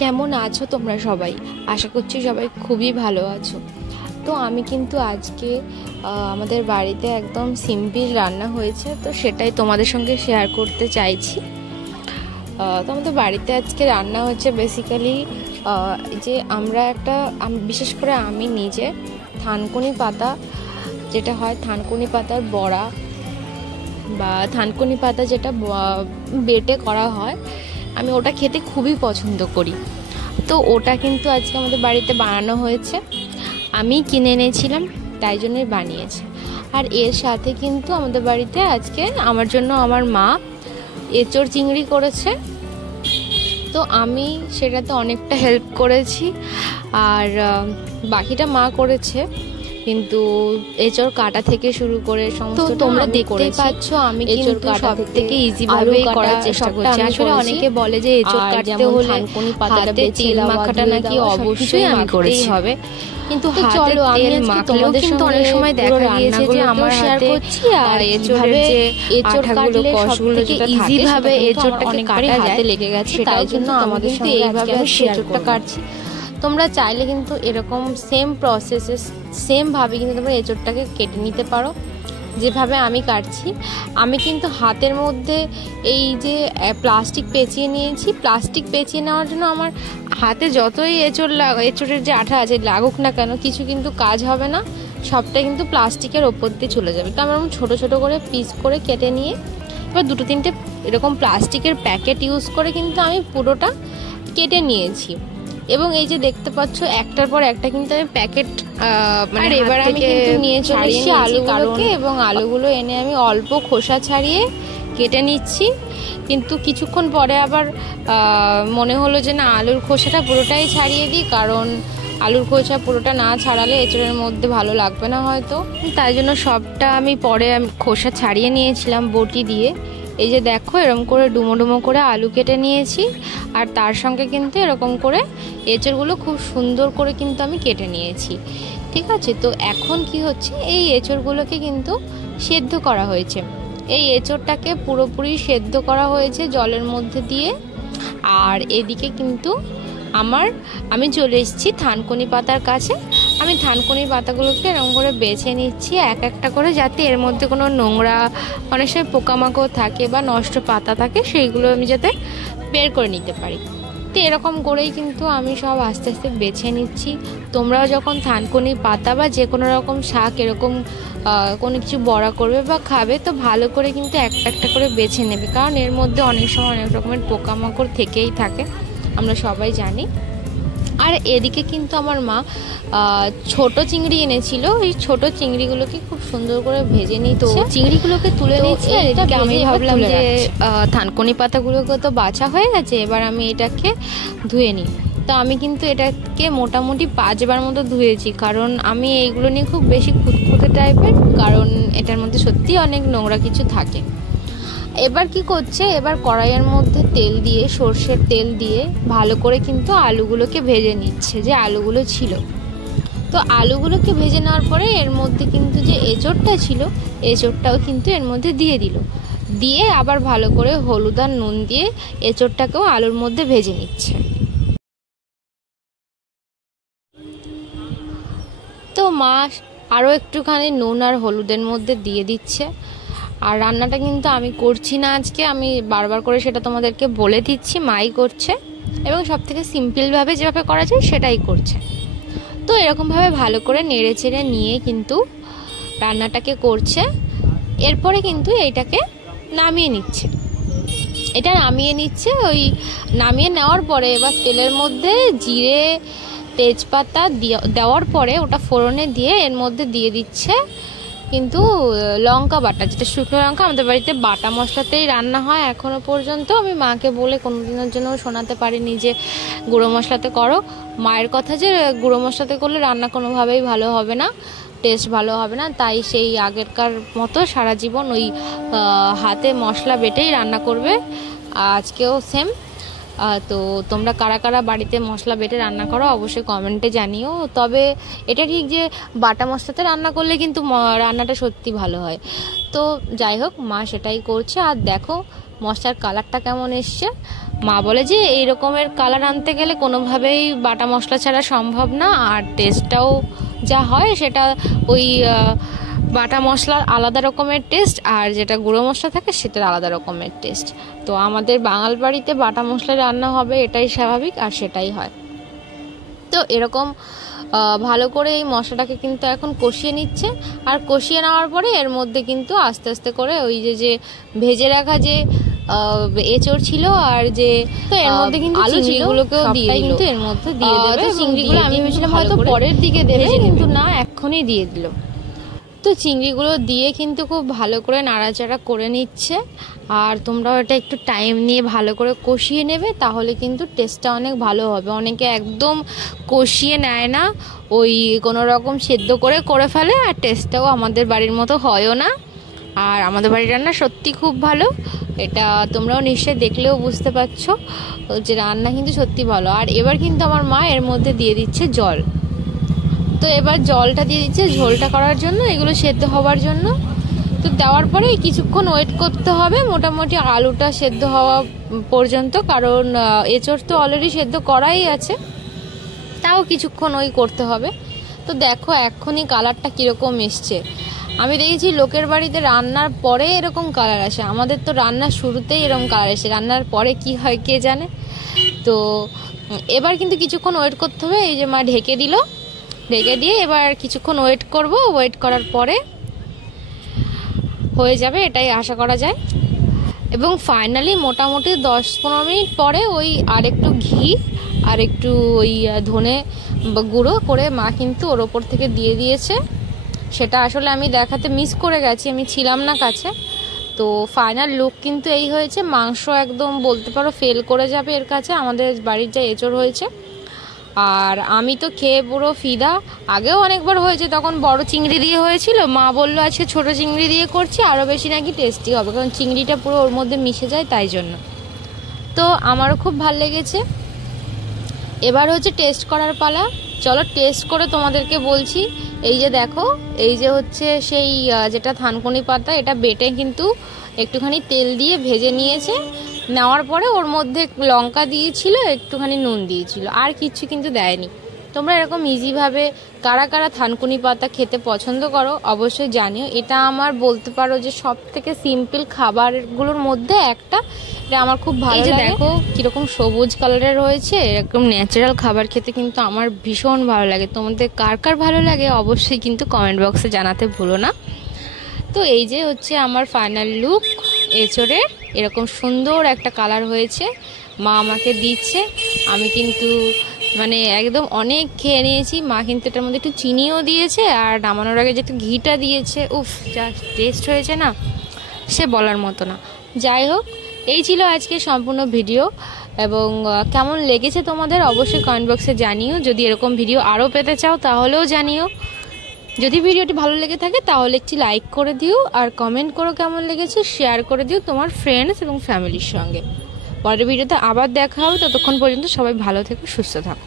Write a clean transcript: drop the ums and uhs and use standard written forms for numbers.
কেমন আছো তোমরা সবাই? আশা করছি সবাই খুবই ভালো আছো। তো আমি কিন্তু আজকে আমাদের বাড়িতে একদম সিম্পল রান্না হয়েছে, তো সেটাই তোমাদের সঙ্গে শেয়ার করতে চাইছি। তো আমাদের বাড়িতে আজকে রান্না হচ্ছে বেসিক্যালি যে আমরা বিশেষ করে আমি নিজে থানকুনি পাতা, যেটা হয় থানকুনি পাতার বড়া বা থানকুনি পাতা যেটা বেটে করা হয়, আমি ওটা খেতে খুবই পছন্দ করি। তো ওটা কিন্তু আজকে আমাদের বাড়িতে বানানো হয়েছে, আমি কিনে এনেছিলাম, তাই জন্যই বানিয়েছে। আর এর সাথে কিন্তু আমাদের বাড়িতে আজকে আমার জন্য আমার মা এঁচোড় চিংড়ি করেছে, তো আমি সেটাতে অনেকটা হেল্প করেছি। আর বাকিটা মা করেছে, কিন্তু এঁচোড় কাটা থেকে শুরু করে সমস্ত তোমরা দেখতেই পাচ্ছ। আমি এঁচোড় কাটা থেকে ইজি ভাবে করার চেষ্টা করছি। আসলে অনেকে বলে যে এঁচোড় কাটতে হলে থানকুনি পাতাটা তেল মাখাটা নাকি অবশ্যই আমি করতেই হবে, কিন্তু চলো আমি মাখলেও কিন্তু অনেক সময় দেখা গিয়েছে যে আমার শেয়ার করছি। আর এঁচোড়ের যে আঠাগুলো কষগুলো যেটা ইজি ভাবে এঁচোড়টাকে কাটা হাতে লেগে গেছে, তাই জন্য আমাদের কিন্তু এইভাবে আমি এঁচোড়টা কাটছি। তোমরা চাইলে কিন্তু এরকম সেম প্রসেসে সেমভাবে কিন্তু তোমরা এঁচোড়টাকে কেটে নিতে পারো, যেভাবে আমি কাটছি। আমি কিন্তু হাতের মধ্যে এই যে প্লাস্টিক পেঁচিয়ে নিয়েছি। প্লাস্টিক পেঁচিয়ে নেওয়ার জন্য আমার হাতে যতই এঁচোড়ের যে আঠা আছে লাগুক না কেন, কিছু কিন্তু কাজ হবে না, সবটা কিন্তু প্লাস্টিকের ওপর দিয়ে চলে যাবে। তো আমার ছোটো ছোটো করে পিস করে কেটে নিয়ে এবার 2-3টে এরকম প্লাস্টিকের প্যাকেট ইউজ করে কিন্তু আমি পুরোটা কেটে নিয়েছি। এবং এই যে দেখতে পাচ্ছ একটার পর একটা কিন্তু আমি প্যাকেট মানে এবার আমি কিন্তু নিয়ে চলেছি আলুগুলোকে, এবং আলুগুলো এনে আমি অল্প খোসা ছাড়িয়ে কেটে নিচ্ছি। কিন্তু কিছুক্ষণ পরে আবার মনে হলো যে না, আলুর খোসাটা পুরোটাই ছাড়িয়ে দিই, কারণ আলুর খোসা পুরোটা না ছাড়ালে এঁচোড়ের মধ্যে ভালো লাগবে না হয়তো। তাই জন্য সবটা আমি পরে খোসা ছাড়িয়ে নিয়েছিলাম বটি দিয়ে। এই যে দেখো এরকম করে ডুমো ডুমো করে আলু কেটে নিয়েছি, আর তার সঙ্গে কিন্তু এরকম করে এঁচোড়গুলো খুব সুন্দর করে কিন্তু আমি কেটে নিয়েছি। ঠিক আছে, তো এখন কি হচ্ছে, এই এঁচোড়গুলোকে কিন্তু সেদ্ধ করা হয়েছে। এই এঁচোড়টাকে পুরোপুরি সেদ্ধ করা হয়েছে জলের মধ্যে দিয়ে। আর এদিকে কিন্তু আমি চলে এসেছি থানকুনি পাতার কাছে। আমি থানকুনি পাতাগুলোকে এরকম করে বেছে নিচ্ছি এক একটা করে, যাতে এর মধ্যে কোনো নোংরা, অনেক সময় পোকামাকড় থাকে বা নষ্ট পাতা থাকে, সেইগুলো আমি যাতে বের করে নিতে পারি। তো এরকম করেই কিন্তু আমি সব আস্তে আস্তে বেছে নিচ্ছি। তোমরাও যখন থানকুনি পাতা বা যে কোনো রকম শাক এরকম কোনো কিছু বড়া করবে বা খাবে, তো ভালো করে কিন্তু একটা একটা করে বেছে নেবে, কারণ এর মধ্যে অনেক সময় অনেক রকমের পোকামাকড় থেকেই থাকে, আমরা সবাই জানি। আর এদিকে কিন্তু আমার মা ছোট চিংড়ি এনেছিল, এই ছোট চিংড়িগুলোকে খুব সুন্দর করে ভেজে নিচ্ছে। তো চিংড়িগুলোকে তুলে নিচ্ছে। আমি ভাবলাম যে থানকুনি পাতাগুলোকে তো বাছা হয়ে গেছে, এবার আমি এটাকে ধুয়ে নিই। তো আমি কিন্তু এটাকে মোটামুটি 5 বার মতো ধুয়েছি, কারণ আমি এইগুলো নিয়ে খুব বেশি খুঁতখুঁতে টাইপের, কারণ এটার মধ্যে সত্যি অনেক নোংরা কিছু থাকে। এবার কি করছে, এবার কড়াইয়ের মধ্যে তেল দিয়ে, সর্ষের তেল দিয়ে ভালো করে কিন্তু আলুগুলোকে ভেজে নিচ্ছে, যে আলুগুলো ছিল। তো আলুগুলোকে ভেজে নেওয়ার পরে এর মধ্যে কিন্তু যে এঁচোড়টা ছিল, এঁচোড়টাও কিন্তু এর মধ্যে দিয়ে আবার ভালো করে হলুদ আর নুন দিয়ে এঁচোড়টাকেও আলুর মধ্যে ভেজে নিচ্ছে। তো মা আরও একটুখানি নুন আর হলুদের মধ্যে দিয়ে দিচ্ছে। আর রান্নাটা কিন্তু আমি করছি না আজকে, আমি বারবার করে সেটা তোমাদেরকে বলে দিচ্ছি, মাই করছে, এবং সব থেকে সিম্পলভাবে যেভাবে করা যায় সেটাই করছে। তো এরকমভাবে ভালো করে নেড়ে চেড়ে নিয়ে কিন্তু রান্নাটাকে করছে। এরপরে কিন্তু এইটাকে নামিয়ে নিচ্ছে। এটা নামিয়ে নিচ্ছে। ওই নামিয়ে নেওয়ার পরে এবার তেলের মধ্যে জিরে, তেজপাতা দেওয়ার পরে ওটা ফোড়নে দিয়ে এর মধ্যে দিয়ে দিচ্ছে কিন্তু লঙ্কা বাটা, যেটা শুকনো লঙ্কা। আমাদের বাড়িতে বাটা মশলাতেই রান্না হয় এখনো পর্যন্ত। আমি মাকে বলে কোনোদিনের জন্য শোনাতে পারিনি যে গুঁড়ো মশলাতে করো। মায়ের কথা যে গুঁড়ো মশলাতে করলে রান্না কোনোভাবেই ভালো হবে না, টেস্ট ভালো হবে না, তাই সেই আগেরকার মতো সারা জীবন ওই হাতে মশলা বেটেই রান্না করবে। আজকেও সেম। তো তোমরা কারা কারা বাড়িতে মশলা বেটে রান্না করো অবশ্যই কমেন্টে জানিও। তবে এটা ঠিক যে বাটা মশলাতে রান্না করলে কিন্তু রান্নাটা সত্যি ভালো হয়। তো যাই হোক, মা সেটাই করছে। আর দেখো মশলার কালারটা কেমন এসছে। মা বলে যে এই রকমের কালার আনতে গেলে কোনোভাবেই বাটা মশলা ছাড়া সম্ভব না, আর টেস্টটাও যা হয় সেটা ওই বাটা মশলার আলাদা রকমের টেস্ট, আর যেটা গুঁড়ো মশলা থাকে সেটার আলাদা রকমের টেস্ট। তো আমাদের বাঙাল বাড়িতে বাটা মশলায় রান্না হবে, এটাই স্বাভাবিক, আর সেটাই হয়। তো এরকম ভালো করে এই মশলাটাকে কিন্তু এখন কষিয়ে নিচ্ছে, আর কষিয়ে নেওয়ার পরে এর মধ্যে কিন্তু আস্তে আস্তে করে ওই যে ভেজে রাখা যে এঁচড় ছিল আর যে তো এর মধ্যে কিন্তু আলু চিংড়িগুলোকেও দিয়ে কিন্তু এর মধ্যে দিয়ে দেবে। চিংড়িগুলো আমি ভেবেছিলাম হয়তো পরের দিকে দেবে, কিন্তু না, এক্ষুনি দিয়ে দিল। তো চিংড়িগুলো দিয়ে কিন্তু খুব ভালো করে নাড়াচাড়া করে নিচ্ছে, আর তোমরাও এটা একটু টাইম নিয়ে ভালো করে কষিয়ে নেবে, তাহলে কিন্তু টেস্টটা অনেক ভালো হবে। অনেকে একদম কষিয়ে নেয় না, ওই কোনো রকম সেদ্ধ করে ফেলে, আর টেস্টটাও আমাদের বাড়ির মতো হয়ও না। আর আমাদের বাড়ির রান্না সত্যি খুব ভালো, এটা তোমরাও নিশ্চয়ই দেখলেও বুঝতে পারছো যে রান্না কিন্তু সত্যি ভালো। আর এবার কিন্তু আমার মা এর মধ্যে দিয়ে দিচ্ছে জল। তো এবার জলটা দিয়ে দিচ্ছে ঝোলটা করার জন্য, এগুলো সেদ্ধ হওয়ার জন্য। তো দেওয়ার পরে কিছুক্ষণ ওয়েট করতে হবে, মোটামুটি আলুটা সেদ্ধ হওয়া পর্যন্ত, কারণ এঁচড় তো অলরেডি সেদ্ধ করাই আছে, তাও কিছুক্ষণ ওই করতে হবে। তো দেখো এক্ষুনি কালারটা কীরকম এসছে। আমি দেখেছি লোকের বাড়িতে রান্নার পরে এরকম কালার আসে, আমাদের তো রান্নার শুরুতেই এরকম কালার আসে, রান্নার পরে কি হয় কে জানে। তো এবার কিন্তু কিছুক্ষণ ওয়েট করতে হবে। এই যে মা ঢেকে দিল, ঢেকে দিয়ে এবার কিছুক্ষণ ওয়েট করব, ওয়েট করার পরে হয়ে যাবে, এটাই আশা করা যায়। এবং ফাইনালি মোটামুটি 10-15 মিনিট পরে ওই আর একটু ঘি আর একটু ওই ধনে গুঁড়ো করে মা কিন্তু ওর ওপর থেকে দিয়ে দিয়েছে। সেটা আসলে আমি দেখাতে মিস করে গেছি, আমি ছিলাম না কাছে। তো ফাইনাল লুক কিন্তু এই হয়েছে। মাংস একদম বলতে পারো ফেল করে যাবে এর কাছে, আমাদের বাড়ির যা এঁচড় হয়েছে। আর আমি তো খেয়ে পুরো ফিদা। আগেও অনেকবার হয়েছে, তখন বড় চিংড়ি দিয়ে হয়েছিল, মা বললো আজকে ছোট চিংড়ি দিয়ে করছি, আরও বেশি নাকি টেস্টি হবে, কারণ চিংড়িটা পুরো ওর মধ্যে মিশে যায় তাই জন্য। তো আমারও খুব ভালো লেগেছে। এবার হচ্ছে টেস্ট করার পালা, চলো টেস্ট করে তোমাদেরকে বলছি। এই যে দেখো, এই যে হচ্ছে সেই যেটা থানকুনি পাতা, এটা বেটে কিন্তু একটুখানি তেল দিয়ে ভেজে নিয়েছে, নেওয়ার পরে ওর মধ্যে লঙ্কা দিয়েছিল, একটুখানি নুন দিয়েছিল, আর কিছু কিন্তু দেয়নি। তোমরা এরকম ইজিভাবে কারা কারা থানকুনি পাতা খেতে পছন্দ করো অবশ্যই জানিও। এটা আমার বলতে পারো যে সব থেকে সিম্পল খাবারগুলোর মধ্যে একটা, এটা আমার খুব ভালো লাগে। দেখো কিরকম সবুজ কালারের রয়েছে, এরকম ন্যাচারাল খাবার খেতে কিন্তু আমার ভীষণ ভালো লাগে। তোমাদের কার কার ভালো লাগে অবশ্যই কিন্তু কমেন্ট বক্সে জানাতে ভুলো না। তো এই যে হচ্ছে আমার ফাইনাল লুক এঁচড়ের, এরকম সুন্দর একটা কালার হয়েছে, মা আমাকে দিচ্ছে। আমি কিন্তু মানে একদম অনেক খেয়ে নিয়েছি। মা কিন্তু এটার মধ্যে একটু চিনিও দিয়েছে, আর নামানোর আগে যেহেতু ঘিটা দিয়েছে, উফ যা টেস্ট হয়েছে না, সে বলার মতো না। যাই হোক, এই ছিল আজকে সম্পূর্ণ ভিডিও, এবং কেমন লেগেছে তোমাদের অবশ্যই কমেন্ট বক্সে জানিও। যদি এরকম ভিডিও আরও পেতে চাও তাহলেও জানিও। যদি ভিডিওটি ভালো লেগে থাকে তাহলে একটি লাইক করে দিও, আর কমেন্ট করো কেমন লেগেছে, শেয়ার করে দিও তোমার ফ্রেন্ডস এবং ফ্যামিলির সঙ্গে। পরের ভিডিওতে আবার দেখা হবে, ততক্ষণ পর্যন্ত সবাই ভালো থেকো, সুস্থ থাকো।